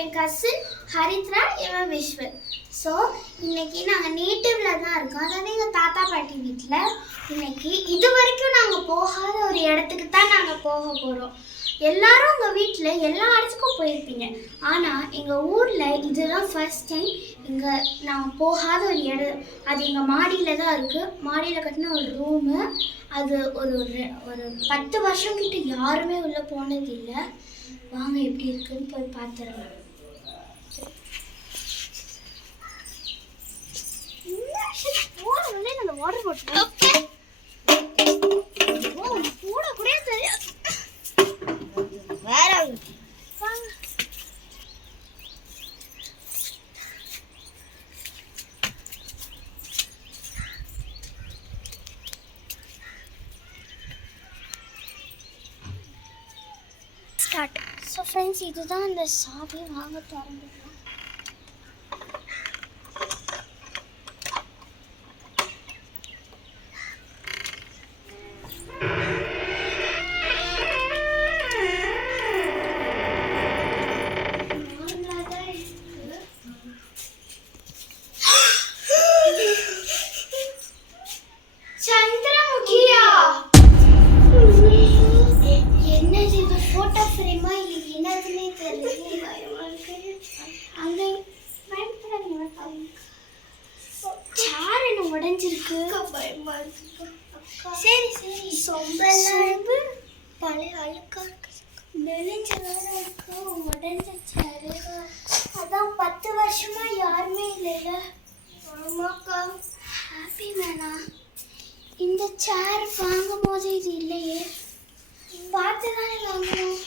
என் cousin ஹரித்ரா, இவன் விஸ்வ. So இன்னைக்கு நாங்கள் நேட்டிவ்ல தான் இருக்கோம், அதாவது எங்கள் தாத்தா பாட்டி வீட்டில். இன்னைக்கு இது வரைக்கும் நாங்கள் போகாத ஒரு இடத்துக்கு தான் நாங்கள் போக போகிறோம். எல்லாரும் உங்கள் வீட்டில் எல்லா இடத்துக்கும் போயிருப்பீங்க, ஆனால் எங்கள் ஊரில் இதுதான் ஃபர்ஸ்ட் டைம் இங்கே நாங்கள் போகாத ஒரு இடம். அது எங்கள் மாடியில் தான் இருக்குது. மாடியில் கட்டின ஒரு ரூமு. அது ஒரு 10 வருஷம் கிட்ட யாருமே உள்ளே போனது இல்லை. வாங்க எப்படி இருக்குன்னு போய் பார்த்துடலாம். அந்த வாட்டர் பாட்டில் கூட கூட தெரியாது. வேற ஸ்டார்ட். ஸோ ஃப்ரெண்ட்ஸ், இதுதான் அந்த சாவி. வாங்க திறந்துக்கலாம். உடைஞ்சிருக்கு. சரி சரி, சொம்பு பழைய அழுக்கா இருக்கு, உடைஞ்சிச்சாரு. அதான் 10 வருஷமா யாருமே இல்லைல்ல. ஆமாக்கா. ஹாப்பி மேனா? இந்த சேர் வாங்கும் போது இது இல்லையே, பார்த்து தானே வாங்கணும்.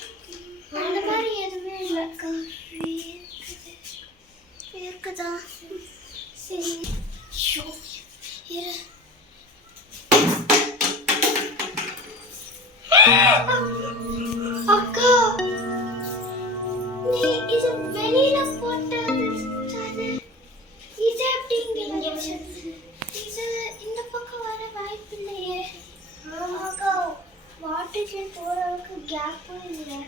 அந்த மாதிரி எதுவுமே இல்லைக்கா. இருக்குதா? சரி இரு. அக்கா, நீ இது வெளியில போட்டது தானே? இது எப்படிங்க இது இந்த பக்கம் வர வாய்ப்பு இல்லையே. ஆமாக்கா, வாட்டருக்கு போறதுக்கு கேப்பும் இல்லை.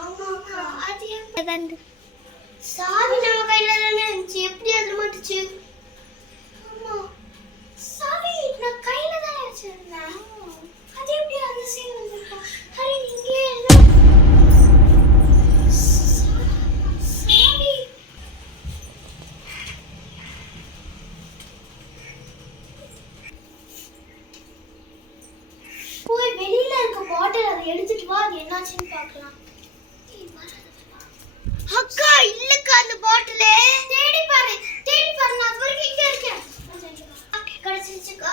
ஆமாக்கா, அது எப்படி? சாவி நம்ம கையில தானே இருந்துச்சு, எப்படி அது மாட்டுச்சு? ஆமா, சாவி நான் கையில தானே வச்சிருந்தேன். அது எப்படி அந்த சைடு வந்துட்டா? ஹரி, நீங்க என்ன சாவி? போய் வெளியில இருக்க பாட்டில் அதை எடுத்துட்டு வா, அது என்னாச்சுன்னு பார்க்கலாம். அக்கா, இல்லக்கா, அந்த பாட்டிலே தேடி பாரு. நான் அது வரைக்கும் இங்க இருக்கேன். கிடைச்சிருச்சுக்கா.